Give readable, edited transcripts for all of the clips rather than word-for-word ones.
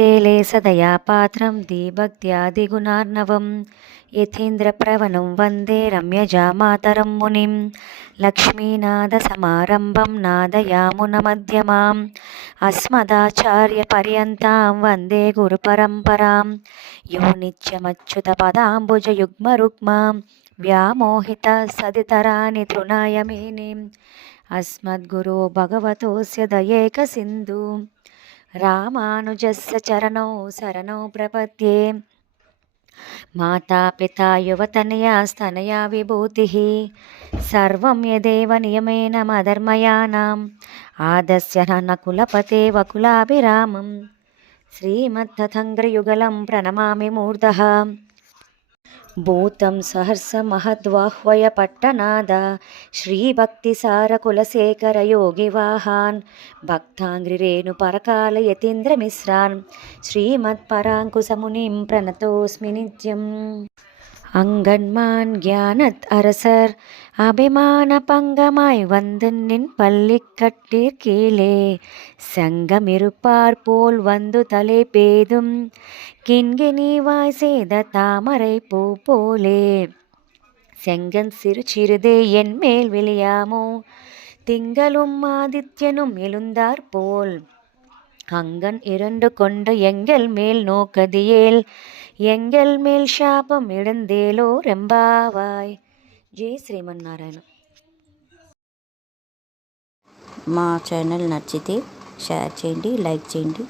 श्रीशैलेशदयापात्रं दीभक्त्यादिगुणार्णवं यतीन्द्रप्रवणं वन्दे रम्यजामातरं मुनिं लक्ष्मीनाथसमारम्भं नादयामुनमध्यमाम् अस्मदाचार्यपर्यन्तां वन्दे गुरुपरम्परां यो नित्यमच्युतपदाम्बुजयुग्मरुक्मां व्यामोहितसदितराणि तृणाय मेनिम् अस्मद्गुरो भगवतोऽस्य दयैकसिन्धु रामानुजस्य चरणौ शरणौ प्रपद्ये मातापिता युवतनयास्तनया विभूतिः सर्वं यदेव नियमेन मदर्मयानाम् आदस्य नकुलपते वकुलाभिरामं श्रीमद्तथङ्ग्रयुगलं प्रणमामि मूर्धः भूतं सहर्षमहद्वाह्वय पट्टनाद श्रीभक्तिसारकुलशेखरयोगिवाहान् भक्ताङ्घ्रिरेणुपरकालयतीन्द्रमिश्रान् श्रीमत्पराङ्कुशमुनिं प्रणतोऽस्मि नित्यम् அங்கன்மான் ஞானத் அரசர் அபிமான பங்கமாய் வந்து நின் பள்ளிக்கட்டிற் கீழே சங்கமிருப்பார் போல் வந்து தலை பேதும் கிண்கிணிவாய் செய்த தாமரை பூ போலே செங்கன் சிறு சிறிதே என் மேல் விழியாமோ திங்களும் ஆதித்யனும் எழுந்தார் போல் அங்கன் இரண்டு கொண்டு எங்கள் மேல் நோக்கதியேல் ఎంగల్ మేల్ శాపం ఇడందేలో రెంబావాయ్. జై శ్రీమన్నారాయణ. మా ఛానల్ నచ్చితే షేర్ చేయండి, లైక్ చేయండి,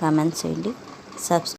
కామెంట్స్ చేయండి, సబ్స్క్రైబ్